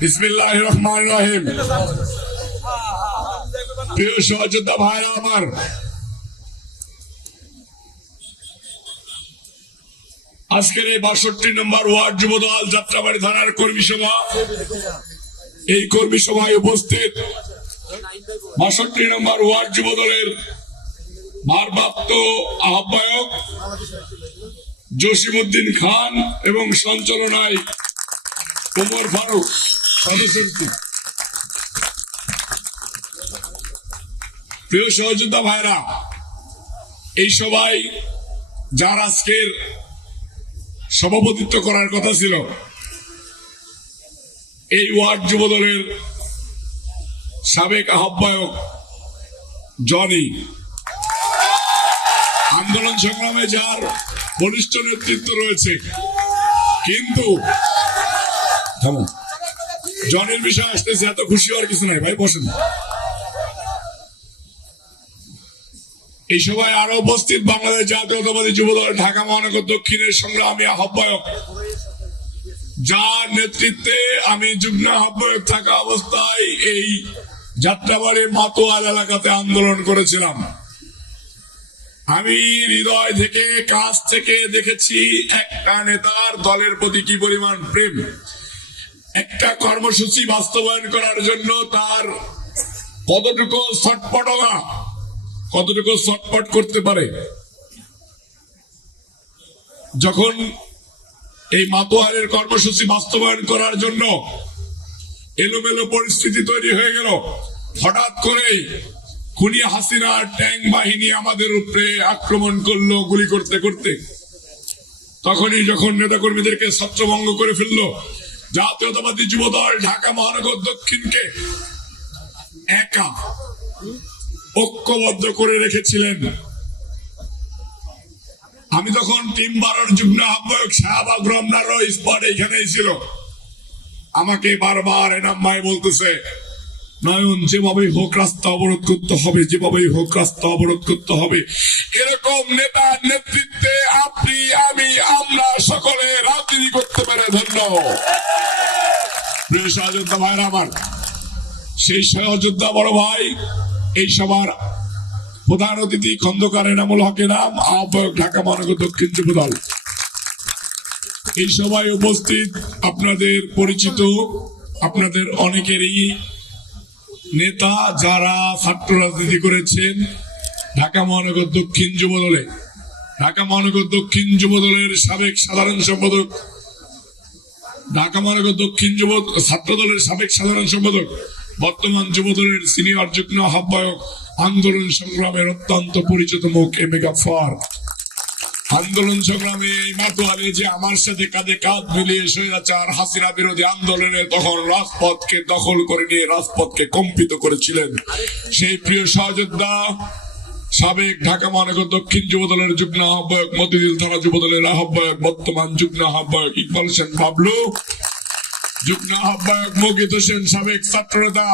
বিসমিল্লাহ রহমান রহিম। প্রিয় সহযোদ্ধা ভাইরা আমার, আজকের এই বাষট্টি নম্বর ওয়ার্ড যুবদল যাত্রাবাড়ি থানার কর্মী সভা, এই কর্মী সভায় উপস্থিত বাষট্টি নম্বর ওয়ার্ড যুবদলের ভারপ্রাপ্ত আহ্বায়ক জসিমউদ্দিন খান এবং সঞ্চালনায় ফারুক। প্রিয় সহযোদ্ধা ভাইরা, এই সবাই যার আজকের সভাপতিত্ব করার কথা ছিল, এই ওয়ার্ড যুবদলের সাবেক আহ্বায়ক জনি। আন্দোলন সংগ্রামে যার বলিষ্ঠ নেতৃত্ব রয়েছে, কিন্তু জনের বিষয় আসতেছে, এত খুশি হওয়ার কিছু নাই, ভাই, বসেন। এই সময় আরও উপস্থিত বাংলাদেশ জাতীয়তাবাদী যুবদল, ঢাকা মহানগর দক্ষিণের সংগ্রামী আহ্বায়ক। যার নেতৃত্বে আমি যুগ্ম আহ্বায়ক থাকা অবস্থায় এই যাত্রাবাড়ি মাতোয়াল এলাকাতে আন্দোলন করেছিলাম। আমি হৃদয় থেকে, কাছ থেকে দেখেছি একটা নেতার দলের প্রতি কি পরিমাণ প্রেম। একটা কর্মসূচি বাস্তবায়ন করার জন্য তার কতটুকু ছটপটনা কতটুকু ছটপট করতে পারে? যখন এই মাতোয়ারের কর্মসূচি বাস্তবায়ন করার জন্য এলোমেলো পরিস্থিতি তৈরি হয়ে গেল, হঠাৎ করেই খুনি হাসিনার ট্যাং বাহিনী আমাদের উপরে আক্রমণ করল গুলি করতে করতে। তখনই যখন নেতাকর্মীদেরকে ছত্রভঙ্গ করে ফেলল জাতীয়তাবাদী যুবদল ঢাকা মহানগর দক্ষিণকে একা ঐক্যবদ্ধ করে রেখেছিলেন। আমি তখন টিম বারোর যুগ্ম আহ্বায়ক শাহবাগ রমনার স্পট এইখানেই ছিল। আমাকে বারবার এনাম বলতেছে নয়ন, যেভাবেই হোক রাস্তা অবরোধ করতে হবে, যেভাবেই হোক রাস্তা অবরোধ করতে হবে। এরকম নেতার নেতৃত্বে আপনি, আমি, আমরা সকলে রাজনীতি করতে পেরে ধন্য। প্রিয় সহযোদ্ধা আমার, সেই সহযোদ্ধা বড় ভাই, এই সবার প্রধান অতিথি খন্দকার এনামুল হকের নাম, আহ্বায়ক ঢাকা মহানগর দক্ষিণ যুবদল এই সভায় উপস্থিত আপনাদের পরিচিত, আপনাদের অনেকেরই নেতা যারা ছাত্র রাজনীতি করেছেন, ঢাকা মহানগর দক্ষিণ যুবদলে ঢাকা মহানগর দক্ষিণ যুবদলের সাবেক সাধারণ সম্পাদক, ঢাকা মহানগর দক্ষিণ যুব ছাত্র দলের সাবেক সাধারণ সম্পাদক, বর্তমান যুবদলের সিনিয়র যুগ্ম আহ্বায়ক, আন্দোলন সংগ্রামের অত্যন্ত পরিচিত মুখ এ গাফার আন্দোলন সংগ্রামে এই মাতোয়ালে যে আমার সাথে কাঁধে কাঁধ মিলিয়ে স্বৈরাচার, হাসিনা বিরোধী আন্দোলনে তখন রাজপথকে দখল করে নিয়ে রাজপথকে কম্পিত করেছিলেন। সেই প্রিয় সহযোদ্ধা, সাবেক ঢাকা মহানগর দক্ষিণ যুবদলের যুগ্ম আহ্বায়ক, মতিঝিল থানা যুবদলের আহ্বায়ক, বর্তমান যুগ্ম আহ্বায়ক ইকবাল হোসেন বাবলু, যুগ্ম আহ্বায়ক মকিত হোসেন, সাবেক ছাত্র নেতা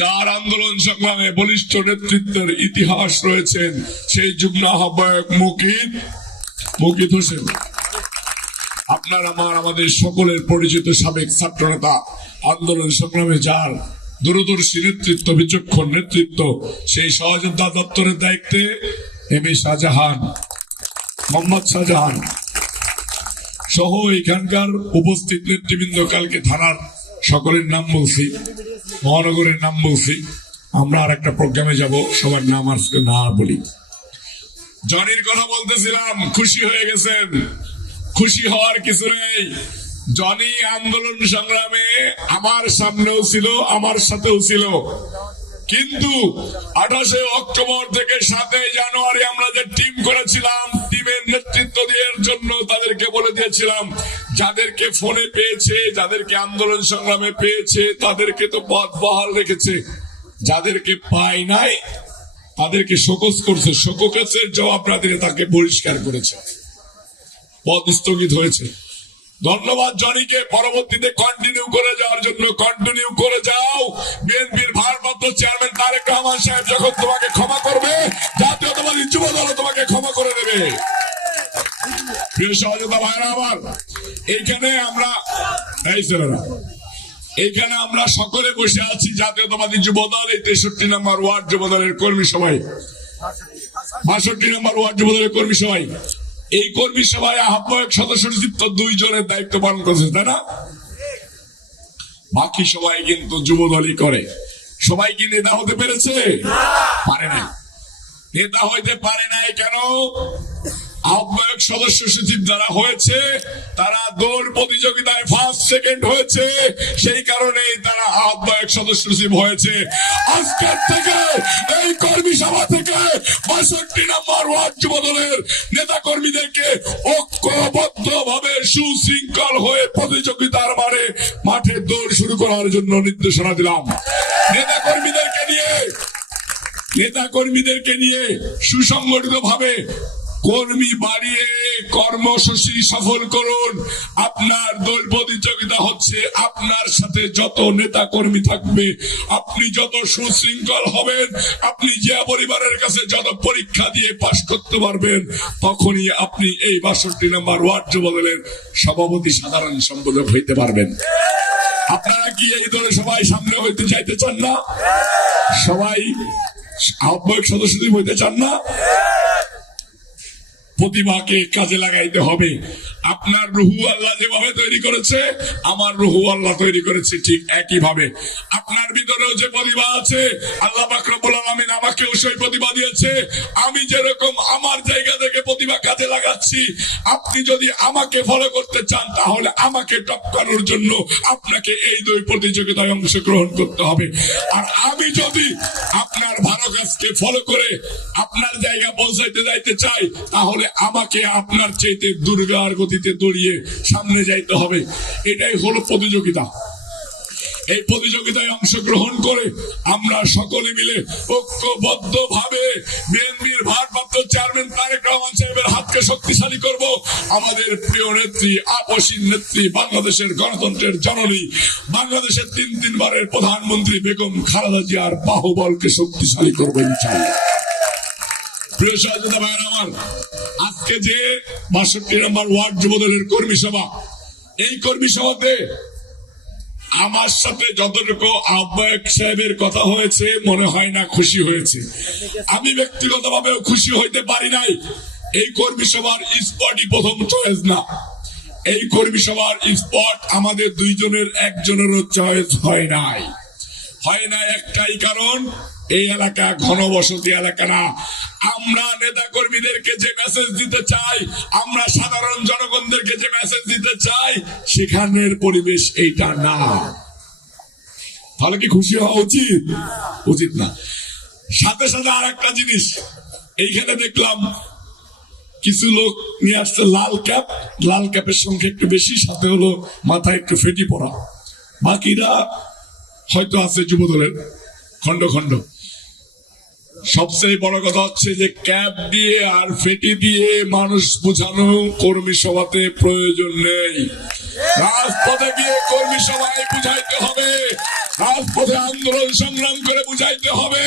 যার আন্দোলন সংগ্রামে বলিষ্ঠ নেতৃত্বের ইতিহাস রয়েছেন সেই যুগ্ম আহ্বায়ক মুকিত মুকিত হোসেন আপনার, আমার, আমাদের সকলের পরিচিত সাবেক ছাত্র নেতা আন্দোলন সংগ্রামে যার দূরদর্শী নেতৃত্ব, বিচক্ষণ নেতৃত্ব, সেই সহযোদ্ধা দপ্তরের দায়িত্বে এম এ শাহজাহান, মোহাম্মদ শাহজাহান সহ এখানকার উপস্থিত নেতৃবৃন্দ কালকে থানার সকলের নাম বলছি, মহানগরের নাম বলছি। আমরা আর একটা প্রোগ্রামে যাব, সবার নাম আর না বলি। জনির কথা বলতেছিলাম, খুশি হয়ে গেছেন। খুশি হওয়ার কিছু নেই। জনি আন্দোলন সংগ্রামে আমার সামনেও ছিল, আমার সাথেও ছিল। কিন্তু আঠাশে অক্টোবর থেকে সাতই জানুয়ারি আমরা যে টিম করেছিলাম, টিমের নেতৃত্ব দেওয়ার জন্য তাদেরকে বলে দিয়েছিলাম, যাদেরকে ফোনে পেয়েছে, যাদেরকে আন্দোলন সংগ্রামে পেয়েছে, তাদেরকে তো পথ বহাল রেখেছে। যাদেরকে পাই নাই তাদেরকে শোকস করছে শোকসের জবাব তাকে বহিষ্কার করেছে। পদ স্থগিত হয়েছে। ধন্যবাদ জনিকে, পরবর্তীতে কন্টিনিউ করে যাওয়ার জন্য। কন্টিনিউ করে যাও। বিএনপির ভারপ্রাপ্ত চেয়ারম্যান তারেক রহমান সাহেব যখন তোমাকে ক্ষমা করবে, জাতীয়তাবাদী যুব দল তোমাকে ক্ষমা করে দেবে। প্রিয় সহযোগিতা ভাইরা আমার, এইখানে আমরা এই ছেলেরা। এইখানে আমরা সকলে বসে আছি জাতীয়তাবাদী যুব দল এই তেষট্টি নম্বর ওয়ার্ড যুব দলের কর্মী সভায় বাষট্টি নম্বর ওয়ার্ড যুব দলের কর্মী সভায় এই কর্মী সভায় আহ্বায়ক সদস্য তো দুইজনের দায়িত্ব পালন করছে, তাই না? বাকি সবাই কিন্তু যুবদলই করে। সবাই কি নেতা হতে পেরেছে? পারে না নেতা হইতে পারে নাই কেন? আহ্বায়ক সদস্য সচিব যারা হয়েছে, তারা দৌড় প্রতিযোগিতায় ফার্স্ট সেকেন্ড হয়েছে। সেই কারণেই তারা আহ্বায়ক সদস্য সচিব হয়েছে। আজকের থেকে এই কর্মী সভা থেকে বাষট্টি নম্বর ওয়ার্ড যুব দলের নেতা কর্মীদেরকে ঐক্যবদ্ধ ভাবে সুশৃঙ্খল হয়ে প্রতিযোগিতার মারে মাঠে দৌড় শুরু করার জন্য নির্দেশনা দিলাম। নেতা কর্মীদেরকে নিয়ে নেতা কর্মীদেরকে নিয়ে সুসংগঠিত ভাবে কর্মী বাড়িয়ে কর্মসূচি সফল করুন। আপনার দল প্রতিযোগিতা হচ্ছে, আপনার সাথে যত নেতা কর্মী থাকবে, আপনি যত সুশৃঙ্খল হবেন, আপনি যে পরিবারের কাছে যত পরীক্ষা দিয়ে পাশ করতে পারবেন, তখনই আপনি এই বাষট্টি নাম্বার ওয়ার্ড যুব দলের সভাপতি সাধারণ সম্পাদক হইতে পারবেন। আপনারা কি এই দলে সবাই সামনে হইতে চাইতে চান না? সবাই আহ্বায়ক সদস্যদের হইতে চান না? প্রতিভাকে কাজে লাগাইতে হবে। আপনার রুহু আল্লাহ যেভাবে তৈরি করেছে, আমার রুহু আল্লাহ তৈরি করেছে ঠিক একই ভাবে আপনার ভিতরেও যে প্রতিভা আছে, আল্লাহ বাকরবুল আলমিন আমাকেও সেই প্রতিভা দিয়েছে। আমি যেরকম আমার জায়গা থেকে প্রতিভা কাজে লাগাচ্ছি, আপনি যদি আমাকে ফলো করতে চান, তাহলে আমাকে টপকানোর জন্য আপনাকে এই দুই প্রতিযোগিতায় অংশগ্রহণ করতে হবে। আর আমি যদি আপনার ভালো কাজকে ফলো করে আপনার জায়গা পৌঁছাইতে যাইতে চাই, তাহলে আমাকে আপনার চাইতে দুর্গার গতিতে দড়িয়ে সামনে যাইতে হবে। এটাই হলো প্রতিযোগিতা। এই প্রতিযোগিতায় অংশগ্রহণ করে আমরা সকলে মিলে ঐক্যবদ্ধ ভাবে বিএনপির ভারপ্রাপ্ত চেয়ারম্যান তারেক রহমান সাহেবের হাতকে শক্তিশালী করব। আমাদের প্রিয় নেত্রী, আপসীন নেত্রী, বাংলাদেশের গণতন্ত্রের জননী, বাংলাদেশের তিন তিনবারের প্রধানমন্ত্রী বেগম খালেদা জিয়ার বাহুবলকে শক্তিশালী করব ইনশাআল্লাহ। প্রিয় সহযোগিতা ভাইয়ের আমার আজকে যে বাষট্টি নম্বর ওয়ার্ড যুবদলের কর্মী সভা, এই কর্মী সভাতে আমার সাথে যতটুকু আহ্বায়ক সাহেবের কথা হয়েছে, মনে হয় না খুশি হয়েছে। আমি ব্যক্তিগতভাবেও খুশি হইতে পারি নাই, এই কর্মী সভার স্পটই প্রথম চয়েস না। এই কর্মী সভার স্পট আমাদের দুইজনের, একজনেরও চয়েস হয় নাই। হয় না একটাই কারণ এই এলাকা ঘনবসতি এলাকা না। আমরা নেতা কর্মীদেরকে যে মেসেজ দিতে চাই, আমরা সাধারণ জনগণদেরকে যে মেসেজ দিতে চাই, সেখানের পরিবেশ এইটা না। তাহলে কি খুশি হওয়া উচিত? উচিত না। সাথে সাথে আর একটা জিনিস, এইখানে দেখলাম কিছু লোক নিয়ে আসছে লাল ক্যাপ। লাল ক্যাপের সংখ্যা একটু বেশি, সাথে হলো মাথায় একটু ফেটি পড়া বাকিরা হয়তো আছে যুবদলের। খন্ড খন্ড সবচেয়ে বড় কথা হচ্ছে যে ক্যাপ দিয়ে আর ফেটি দিয়ে মানুষ বোঝানো কর্মী সভাতে প্রয়োজন নেই। রাজপথে গিয়ে কর্মী সভায় বুঝাইতে হবে। রাজপথে আন্দোলন সংগ্রাম করে বুঝাইতে হবে।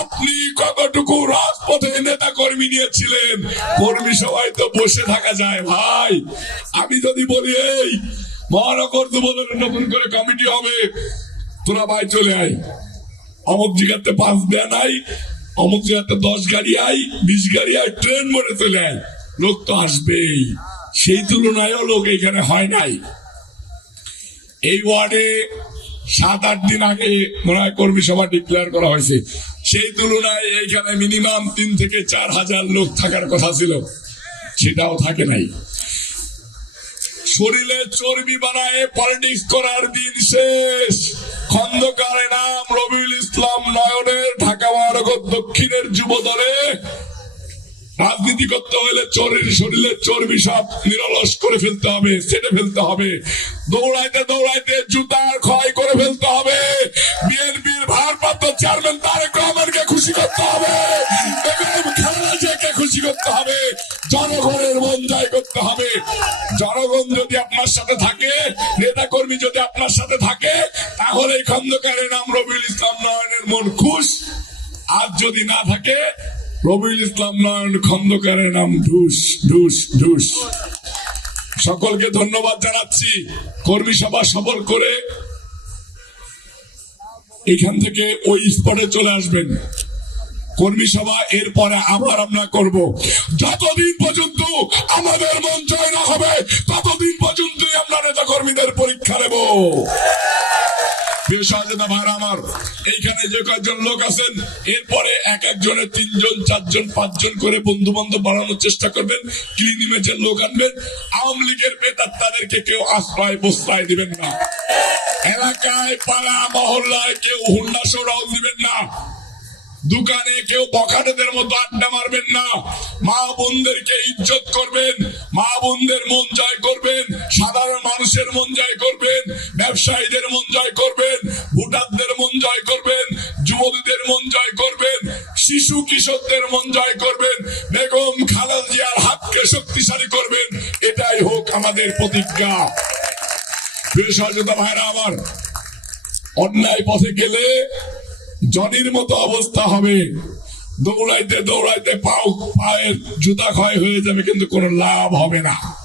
আপনি কতটুকু রাজপথে নেতা কর্মী নিয়েছিলেন? কর্মী সভায় তো বসে থাকা যায় ভাই। আমি যদি বলি, এই মহানগর যুবদলের নতুন করে কমিটি হবে, তোরা ভাই চলে আয়। অমুক জায়গাতে পাঁচ দেয়া নাই অমুক জায়গাতে দশ গাড়ি আই, বিশ গাড়ি আই, ট্রেন মরে চলে আয় লোক তো আসবেই। সেই তুলনায়ও লোক এখানে হয় নাই। এই ওয়ার্ডে সাত, আট দিন আগে মনে হয় কর্মী সভা ডিক্লেয়ার করা হয়েছে। সেই তুলনায় এইখানে মিনিমাম তিন থেকে চার হাজার লোক থাকার কথা ছিল। সেটাও থাকে নাই। শরীরে চর্বি বানায় পলিটিক্স করার দিন শেষ। খন্দকারে নাম রবিউল ইসলাম নয়নের ঢাকা মহানগর দক্ষিণের যুব দলে রাজনীতি করতে হলে চোরের শরীরের চর্বি সব নিরলস করে ফেলতে হবে সেটে ফেলতে হবে। দৌড়াইতে দৌড়াইতে জুতার ক্ষয় করে ফেলতে হবে। বিএনপির ভারপ্রাপ্ত চেয়ারম্যান তারেক রহমানকে খুশি করতে হবে। খুশি করতে হবে। জনগণের মন জয় করতে হবে। জনগণ যদি আপনার সাথে থাকে নেতা কর্মী যদি আপনার সাথে থাকে, তাহলে খন্দকারের নাম রবিউল ইসলাম নয়নের মন খুশ। আর যদি না থাকে, রবিউল ইসলাম নয়ন খন্দকারের নাম ঢুস ঢুস ঢুস। সকলকে ধন্যবাদ জানাচ্ছি। কর্মী সভা সফল করে এখান থেকে ওই স্পটে চলে আসবেন। কর্মী সভা এরপরে আবার আমরা করব। যতদিন পর্যন্ত আমাদের মন জয় না হবে, ততদিন পর্যন্ত আমরা নেতা কর্মীদের পরীক্ষা নেব। এরপরে এক তিনজন, চারজন, পাঁচজন করে চেষ্টা করবেন লোক আনবেন। আওয়ামী লীগের তাদেরকে কেউ বস্ত্রায় দিবেন না। এলাকায় পাড়া, মহল্লায় কেউ হুন্ডা দোকানে কেউ বখাটেদের মতো আড্ডা মারবেন না। মা বোনদেরকে ইজ্জত করবেন, মা বোনদের মন জয় করবেন, সাধারণ মানুষের মন জয় করবেন, ব্যবসায়ীদের মন জয় করবেন, ভোটারদের মন জয় করবেন, যুবতীদের মন জয় করবেন, শিশু কিশোরদের মন জয় করবেন, বেগম খালাল জিয়ার হাতকে শক্তিশালী করবেন, এটাই হোক আমাদের প্রতিজ্ঞা। প্রিয় ভাইরা, আমার অন্যায় পথে গেলে জনির মতো অবস্থা হবে। দৌড়াইতে দৌড়াইতে পাও, পায়ের জুতা ক্ষয় হয়ে যাবে, কিন্তু কোনো লাভ হবে না।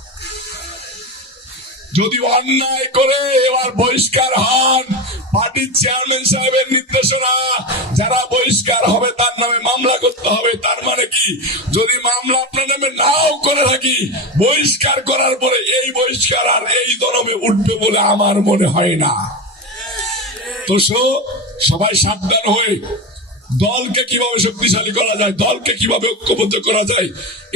যদি অন্যায় করে, এবার বহিষ্কার হন। পার্টির চেয়ারম্যান সাহেবের নির্দেশনা, যারা বহিষ্কার হবে, তার নামে মামলা করতে হবে। তার মানে কি? যদি মামলা আপনার নামে নাও করে থাকি, বহিষ্কার করার পরে এই বহিষ্কার আর এই দরমে উঠবে বলে আমার মনে হয় না। তো সবাই সাবধান হয়ে দলকে কীভাবে শক্তিশালী করা যায়, দলকে কীভাবে ঐক্যবদ্ধ করা যায়,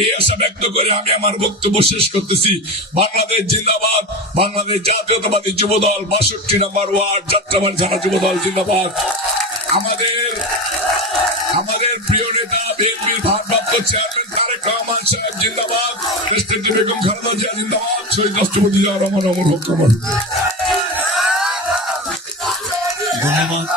এই আশা ব্যক্ত করে আমি আমার বক্তব্য শেষ করতেছি। বাংলাদেশ জিন্দাবাদ, বাংলাদেশ জাতীয়তাবাদী যুব দল বাষট্টি নম্বর ওয়ার্ড, যাত্রাবাড়ি থানা যুব দল জিন্দাবাদ। আমাদের আমাদের প্রিয় নেতা, বিএনপির ভারপ্রাপ্ত চেয়ারম্যান তারেক রহমান সাহেব, জিন্দাবাদ। প্রেসিডেন্ট বেগম খালেদা জিয়া, জিন্দাবাদ। শহীদ রাষ্ট্রপতি জিয়া রহমান অমর হক। ধন্যবাদ।